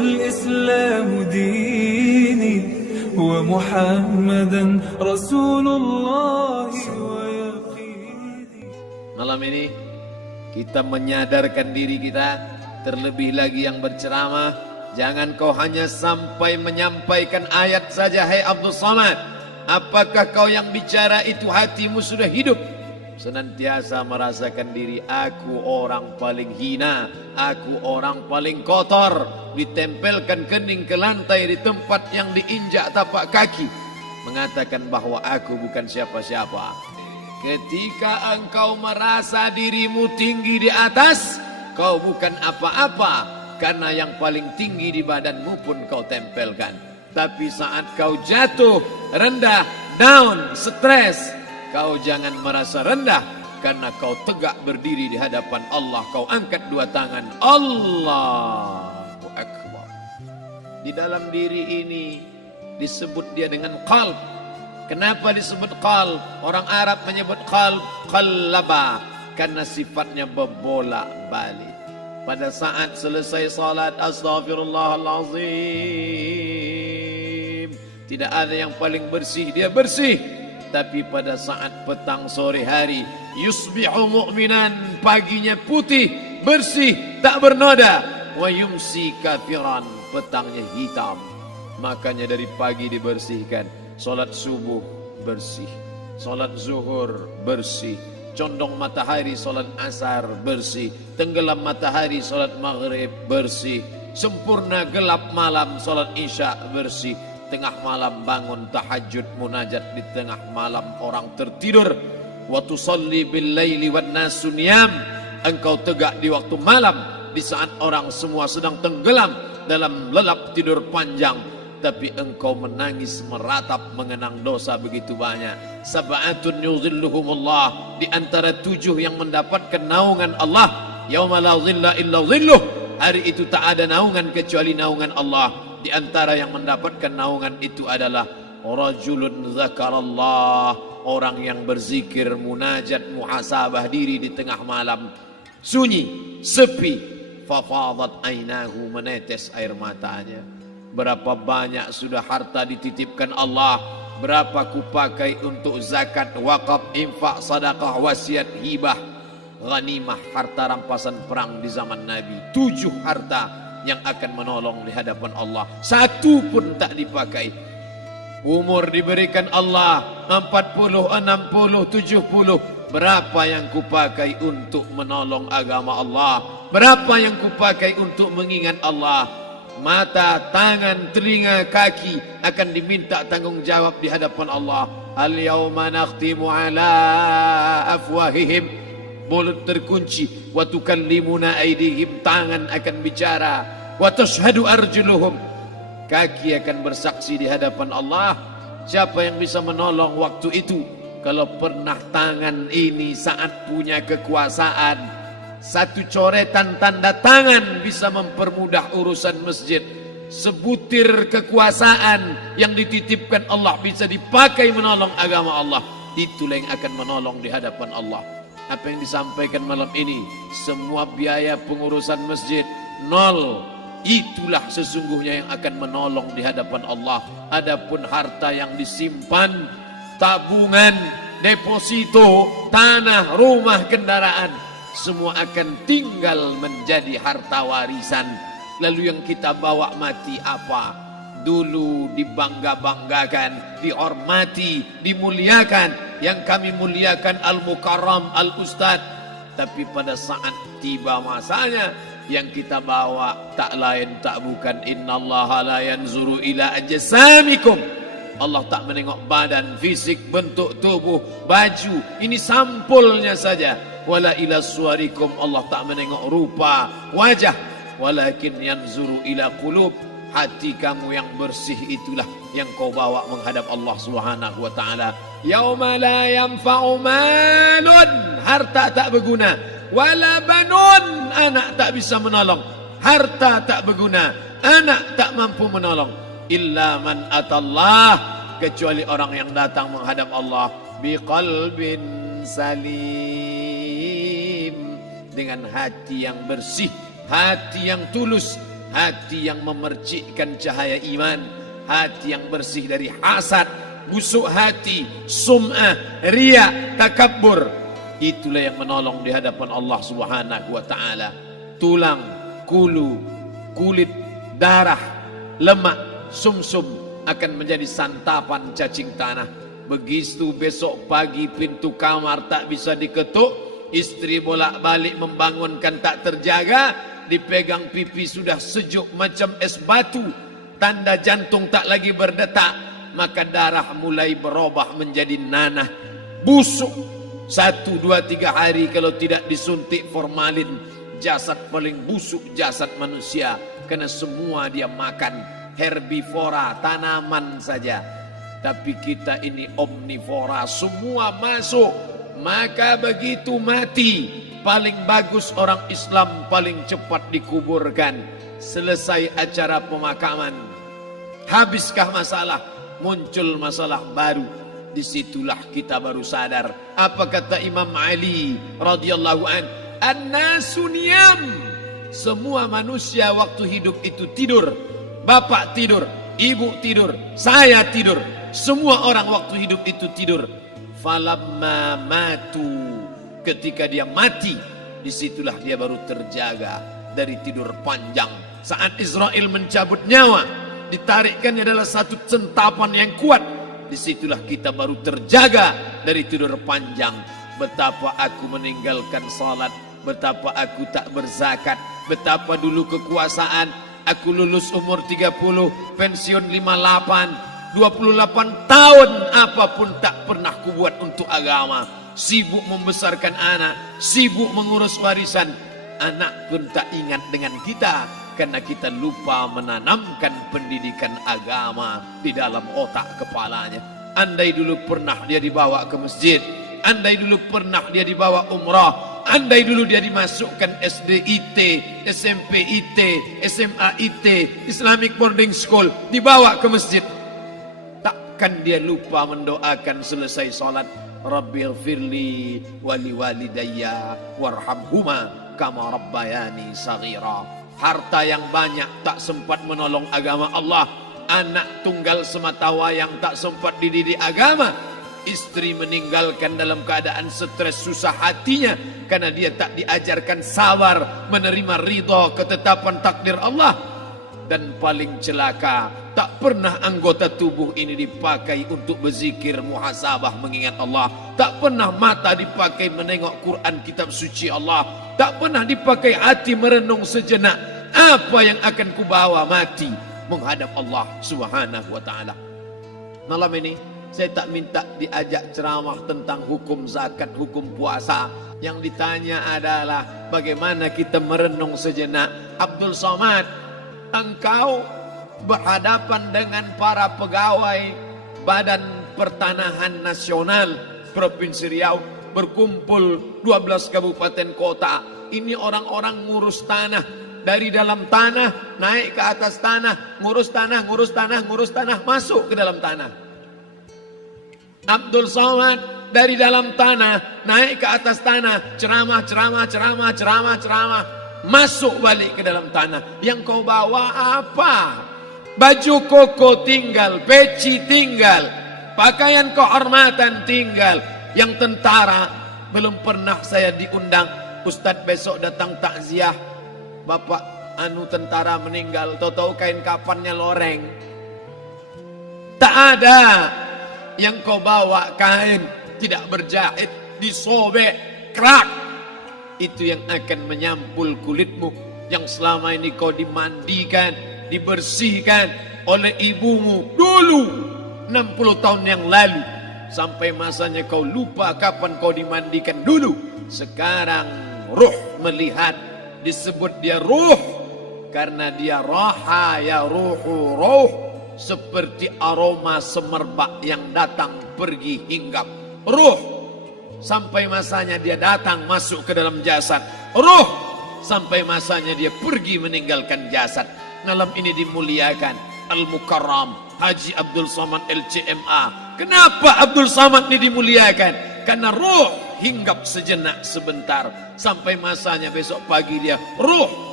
والإسلام ديني ومحمدا رسول الله ويقيني. Malam ini kita menyadarkan diri kita, terlebih lagi yang berceramah, jangan kau hanya sampai menyampaikan ayat saja. Hai Abdul Somad, apakah kau yang bicara itu hatimu sudah hidup? Senantiasa merasakan diri, aku orang paling hina, aku orang paling kotor, ditempelkan kening ke lantai di tempat yang diinjak tapak kaki, mengatakan bahwa aku bukan siapa-siapa. Ketika engkau merasa dirimu tinggi di atas, kau bukan apa-apa, karena yang paling tinggi di badanmu pun kau tempelkan. Tapi saat kau jatuh, rendah, down, stres, kau jangan merasa rendah, karena kau tegak berdiri di hadapan Allah. Kau angkat dua tangan, Allahu Akbar. Di dalam diri ini disebut dia dengan qalb. Kenapa disebut qalb? Orang Arab menyebut qalb qallaba, karena sifatnya berbolak-balik. Pada saat selesai salat, astaghfirullahalazim, tidak ada yang paling bersih, dia bersih. Tapi pada saat petang sore hari, yusbihu mu'minan, paginya putih, bersih, tak bernoda. Wa yumsi kafiran, petangnya hitam. Makanya dari pagi dibersihkan. Solat subuh bersih, solat zuhur bersih, condong matahari solat asar bersih, tenggelam matahari solat maghrib bersih, sempurna gelap malam solat isya bersih, tengah malam bangun tahajud munajat di tengah malam orang tertidur. Wa tusalli bil laili wan nasu niyam, engkau tegak di waktu malam di saat orang semua sedang tenggelam dalam lelap tidur panjang, tapi engkau menangis meratap mengenang dosa begitu banyak. Sab'atun yuzilluhumullah, di antara 7 yang mendapatkan naungan Allah. Yauma la zilla illa zilluh, hari itu tak ada naungan kecuali naungan Allah. Di antara yang mendapatkan naungan itu adalah rajulun zakarallah, orang yang berzikir, munajat, muhasabah diri di tengah malam, sunyi, sepi, fafadat ainahu, menetes air matanya. Berapa banyak sudah harta dititipkan Allah, berapa kupakai untuk zakat, wakaf, infak, sedekah, wasiat, hibah, ghanimah, harta rampasan perang di zaman Nabi. 7 harta yang akan menolong di hadapan Allah, 1 pun tak dipakai. Umur diberikan Allah 40, 60, 70. Berapa yang kupakai untuk menolong agama Allah? Berapa yang kupakai untuk mengingat Allah? Mata, tangan, telinga, kaki akan diminta tanggung jawab di hadapan Allah. Al-yawma nakhtimu ala afwahihim, mulut terkunci. Wa tukallimuna aydihim, tangan akan bicara. Wa tashhadu arjuluhum, kaki akan bersaksi di hadapan Allah. Siapa yang bisa menolong waktu itu? Kalau pernah tangan ini saat punya kekuasaan, 1 coretan tanda tangan bisa mempermudah urusan masjid. Sebutir kekuasaan yang dititipkan Allah bisa dipakai menolong agama Allah. Itulah yang akan menolong di hadapan Allah. Apa yang disampaikan malam ini, semua biaya pengurusan masjid 0. Itulah sesungguhnya yang akan menolong di hadapan Allah. Adapun harta yang disimpan, tabungan, deposito, tanah, rumah, kendaraan, semua akan tinggal menjadi harta warisan. Lalu yang kita bawa mati apa? Dulu dibangga-banggakan, dihormati, dimuliakan. Yang kami muliakan Al-Mukarram, Al-Ustad. Tapi pada saat tiba masanya, yang kita bawa tak lain tak bukan innallaha la yanzuru ila ajsamikum. Allah tak menengok badan, fisik, bentuk tubuh, baju. Ini sampulnya saja. Wala ila suwarikum, Allah tak menengok rupa, wajah. Walakin yanzuru ila qulub, hati kamu yang bersih itulah yang kau bawa menghadap Allah Subhanahu wa taala. Yauma la yanfa'u malun, harta tak berguna, wala banun, anak tak bisa menolong. Harta tak berguna, anak tak mampu menolong. Illa man atallah, kecuali orang yang datang menghadap Allah biqalbin salim, dengan hati yang bersih, hati yang tulus, hati yang memercikkan cahaya iman, hati yang bersih dari hasad, busuk hati, sum'ah, riya, takabbur. Itulah yang menolong di hadapan Allah Subhanahu wa taala. Tulang, kulu, kulit, darah, lemak, sumsum akan menjadi santapan cacing tanah. Begitu besok pagi pintu kamar tak bisa diketuk, istri bolak-balik membangunkan tak terjaga, dipegang pipi sudah sejuk macam es batu, tanda jantung tak lagi berdetak, maka darah mulai berubah menjadi nanah, busuk. 1, 2, 3 hari kalau tidak disuntik formalin, jasad paling busuk jasad manusia, karena semua dia makan herbivora, tanaman saja. Tapi kita ini omnivora, semua masuk. Maka begitu mati, paling bagus orang Islam paling cepat dikuburkan. Selesai acara pemakaman, habiskah masalah, muncul masalah baru. Disitulah kita baru sadar. Apa kata Imam Ali radhiyallahu an? An-nasu niyam. Semua manusia waktu hidup itu tidur. Bapak tidur, ibu tidur, saya tidur. Semua orang waktu hidup itu tidur. Falamma matu, ketika dia mati, disitulah dia baru terjaga dari tidur panjang. Saat Israel mencabut nyawa, ditarikkannya adalah satu centapan yang kuat. Disitulah kita baru terjaga dari tidur panjang. Betapa aku meninggalkan salat, betapa aku tak berzakat, betapa dulu kekuasaan. Aku lulus umur 30, pensiun 58, 28 tahun apapun tak pernah kubuat untuk agama. Sibuk membesarkan anak, sibuk mengurus warisan. Anak pun tak ingat dengan kita, karena kita lupa menanamkan pendidikan agama di dalam otak kepalanya. Andai dulu pernah dia dibawa ke masjid, andai dulu pernah dia dibawa umrah, andai dulu dia dimasukkan SD IT, SMP IT, SMA IT, Islamic Boarding School, dibawa ke masjid, takkan dia lupa mendoakan selesai salat, Rabbighfirli wali walidayya warhamhuma kama rabbayani saghira. Harta yang banyak tak sempat menolong agama Allah. Anak tunggal semata wayang tak sempat dididik agama. Istri meninggalkan dalam keadaan stres susah hatinya karena dia tak diajarkan sabar menerima ridha ketetapan takdir Allah. Dan paling celaka, tak pernah anggota tubuh ini dipakai untuk berzikir, muhasabah, mengingat Allah. Tak pernah mata dipakai menengok Quran, kitab suci Allah. Tak pernah dipakai hati merenung sejenak, apa yang akan kubawa mati menghadap Allah Subhanahu wa taala. Malam ini saya tak minta diajak ceramah tentang hukum zakat, hukum puasa. Yang ditanya adalah bagaimana kita merenung sejenak. Abdul Somad, engkau berhadapan dengan para pegawai Badan Pertanahan Nasional Provinsi Riau, berkumpul 12 kabupaten kota. Ini orang-orang ngurus tanah, dari dalam tanah naik ke atas tanah, ngurus tanah, ngurus tanah, ngurus tanah, masuk ke dalam tanah. Abdul Somad dari dalam tanah naik ke atas tanah, ceramah, ceramah, ceramah, ceramah, ceramah, masuk balik ke dalam tanah. Yang kau bawa apa? Baju koko tinggal, peci tinggal, pakaian kehormatan tinggal. Yang tentara belum pernah saya diundang. Ustadz besok datang takziah, bapak anu tentara meninggal, tahu-tahu kain kafannya loreng. Tak ada. Yang kau bawa kain tidak berjahit, disobek, kerak. Itu yang akan menyampul kulitmu, yang selama ini kau dimandikan, dibersihkan oleh ibumu dulu 60 tahun yang lalu. Sampai masanya kau lupa kapan kau dimandikan dulu. Sekarang ruh melihat, disebut dia ruh karena dia raha ya ruhu ruh, seperti aroma semerbak yang datang pergi hinggap. Ruh sampai masanya dia datang masuk ke dalam jasad. Ruh sampai masanya dia pergi meninggalkan jasad. Malam ini dimuliakan Al-Mukarram Haji Abdul Somad LCMA. Kenapa Abdul Somad ini dimuliakan? Karena ruh hinggap sejenak sebentar, sampai masanya besok pagi dia ruh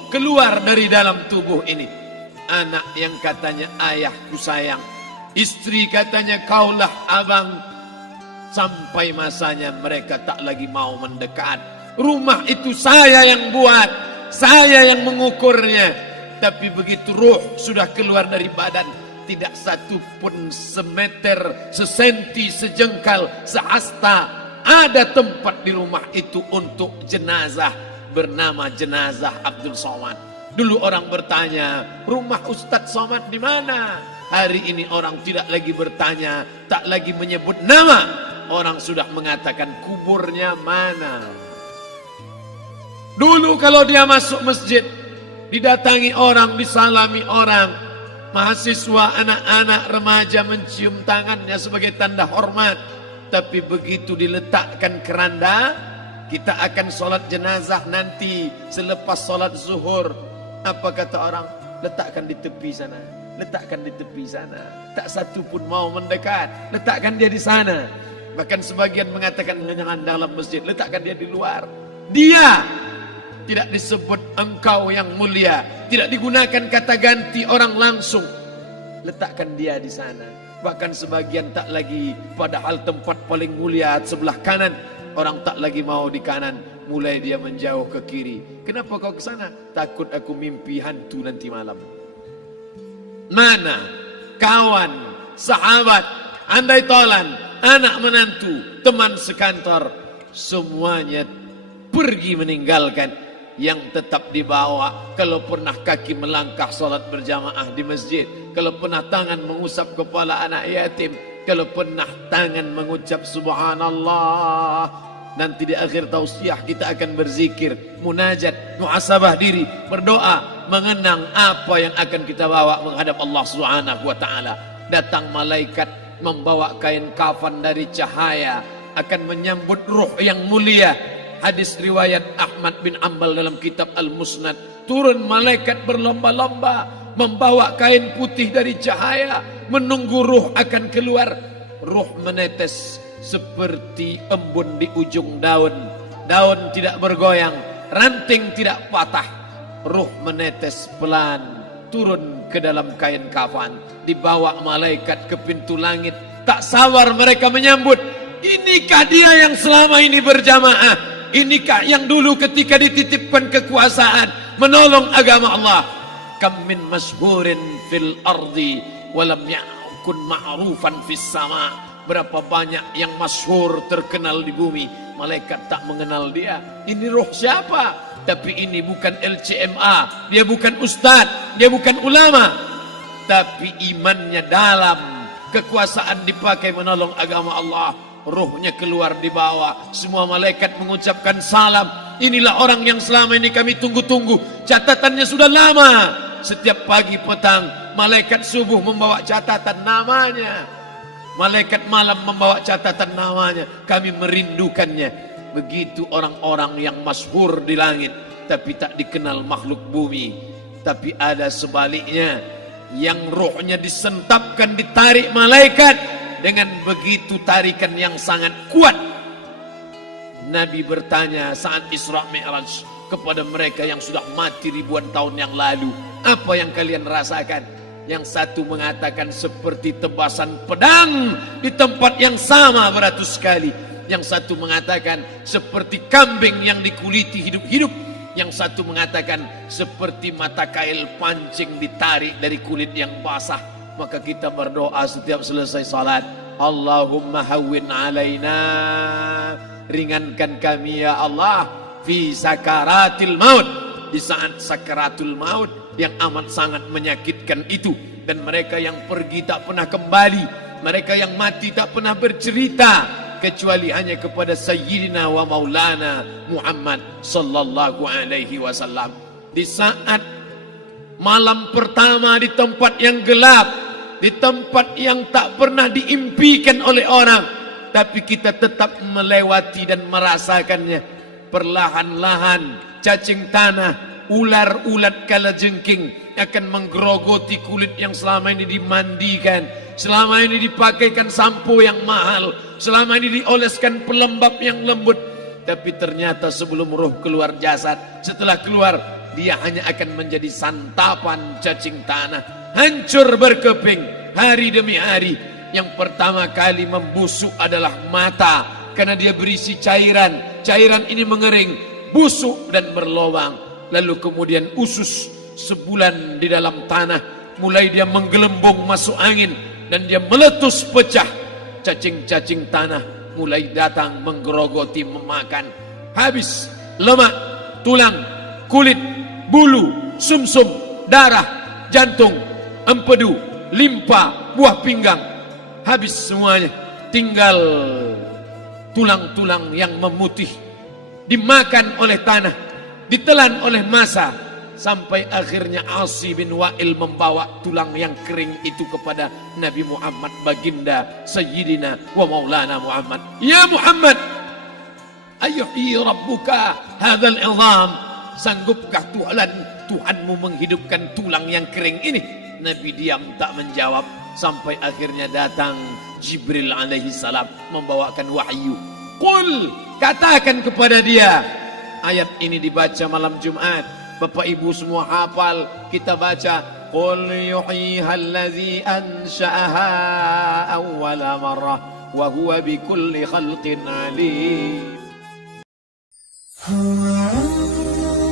keluar dari dalam tubuh ini. Anak yang katanya ayahku sayang, istri katanya kaulah abang. Sampai masanya mereka tak lagi mau mendekat. Rumah itu saya yang buat, saya yang mengukurnya. Tapi begitu ruh sudah keluar dari badan, tidak satu pun semeter, sesenti, sejengkal, sehasta ada tempat di rumah itu untuk jenazah bernama jenazah Abdul Somad. Dulu orang bertanya, rumah Ustadz Somad di mana? Hari ini orang tidak lagi bertanya, tak lagi menyebut nama. Orang sudah mengatakan kuburnya mana. Dulu kalau dia masuk masjid, didatangi orang, disalami orang, mahasiswa, anak-anak, remaja mencium tangannya sebagai tanda hormat. Tapi begitu diletakkan keranda, kita akan sholat jenazah nanti selepas sholat zuhur. Apa kata orang? Letakkan di tepi sana, letakkan di tepi sana. Tak satu pun mau mendekat, letakkan dia di sana. Bahkan sebagian mengatakan jangan dalam masjid, letakkan dia di luar. Dia tidak disebut engkau yang mulia, tidak digunakan kata ganti orang langsung. Letakkan dia di sana. Bahkan sebagian tak lagi, padahal tempat paling mulia sebelah kanan, orang tak lagi mau di kanan, mulai dia menjauh ke kiri. Kenapa kau ke sana? Takut aku mimpi hantu nanti malam. Mana kawan, sahabat, andai tolan, anak menantu, teman sekantor, semuanya pergi meninggalkan. Yang tetap dibawa, kalau pernah kaki melangkah salat berjamaah di masjid, kalau pernah tangan mengusap kepala anak yatim, kalau pernah tangan mengucap subhanallah. Nanti di akhir tausiah kita akan berzikir, munajat, muhasabah diri, berdoa, mengenang apa yang akan kita bawa menghadap Allah Subhanahu wa taala. Datang malaikat membawa kain kafan dari cahaya, akan menyambut ruh yang mulia. Hadis riwayat Ahmad bin Ambal dalam kitab Al-Musnad, turun malaikat berlomba-lomba membawa kain putih dari cahaya, menunggu ruh akan keluar. Ruh menetes seperti embun di ujung daun. Daun tidak bergoyang, ranting tidak patah. Ruh menetes pelan turun ke dalam kain kafan, dibawa malaikat ke pintu langit. Tak sabar mereka menyambut. Inikah dia yang selama ini berjamaah? Inikah yang dulu ketika dititipkan kekuasaan menolong agama Allah? Kam min masyhurin fil ardi walam yakun ma'rufan fis sama. Berapa banyak yang masyhur terkenal di bumi, malaikat tak mengenal dia. Ini roh siapa? Tapi ini bukan LCMA, dia bukan ustadz, dia bukan ulama, tapi imannya dalam, kekuasaan dipakai menolong agama Allah. Ruhnya keluar di bawah, semua malaikat mengucapkan salam. Inilah orang yang selama ini kami tunggu-tunggu, catatannya sudah lama. Setiap pagi petang malaikat subuh membawa catatan namanya, malaikat malam membawa catatan namanya. Kami merindukannya. Begitu orang-orang yang masyhur di langit tapi tak dikenal makhluk bumi. Tapi ada sebaliknya, yang rohnya disentapkan, ditarik malaikat dengan begitu tarikan yang sangat kuat. Nabi bertanya saat Isra Mi'raj kepada mereka yang sudah mati ribuan tahun yang lalu, apa yang kalian rasakan? Yang satu mengatakan seperti tebasan pedang di tempat yang sama beratus kali. Yang satu mengatakan seperti kambing yang dikuliti hidup-hidup. Yang satu mengatakan seperti mata kail pancing ditarik dari kulit yang basah. Maka kita berdoa setiap selesai salat, Allahumma hawwin alaina, ringankan kami ya Allah, fi sakaratil maut, di saat sakaratul maut yang amat sangat menyakitkan itu. Dan mereka yang pergi tak pernah kembali, mereka yang mati tak pernah bercerita, kecuali hanya kepada Sayyidina wa Maulana Muhammad sallallahu alaihi wasallam. Di saat malam pertama di tempat yang gelap, di tempat yang tak pernah diimpikan oleh orang, tapi kita tetap melewati dan merasakannya. Perlahan-lahan cacing tanah, ular-ulat kalajengking akan menggerogoti kulit yang selama ini dimandikan, selama ini dipakaikan sampo yang mahal, selama ini dioleskan pelembab yang lembut. Tapi ternyata sebelum roh keluar jasad, setelah keluar dia hanya akan menjadi santapan cacing tanah, hancur berkeping hari demi hari. Yang pertama kali membusuk adalah mata, karena dia berisi cairan. Cairan ini mengering, busuk dan berlubang. Lalu kemudian usus sebulan di dalam tanah, mulai dia menggelembung masuk angin dan dia meletus pecah. Cacing-cacing tanah mulai datang menggerogoti, memakan. Habis lemak, tulang, kulit, bulu, sumsum, darah, jantung, empedu, limpa, buah pinggang. Habis semuanya, tinggal tulang-tulang yang memutih, dimakan oleh tanah, ditelan oleh massa, sampai akhirnya Asi bin Wa'il membawa tulang yang kering itu kepada Nabi Muhammad, baginda Sayyidina wa Maulana Muhammad. Ya Muhammad, ayuhyi rabbuka hadzal izam, sanggupkah Tuhanmu menghidupkan tulang yang kering ini? Nabi diam tak menjawab, sampai akhirnya datang Jibril alaihi salam membawakan wahyu. Qul, katakan kepada dia. Ayat ini dibaca malam Jumat. Bapak Ibu semua hafal, kita baca. Qul yuhyiha allazi ansha'aha awwala marrah wa huwa bikulli khalqin alim.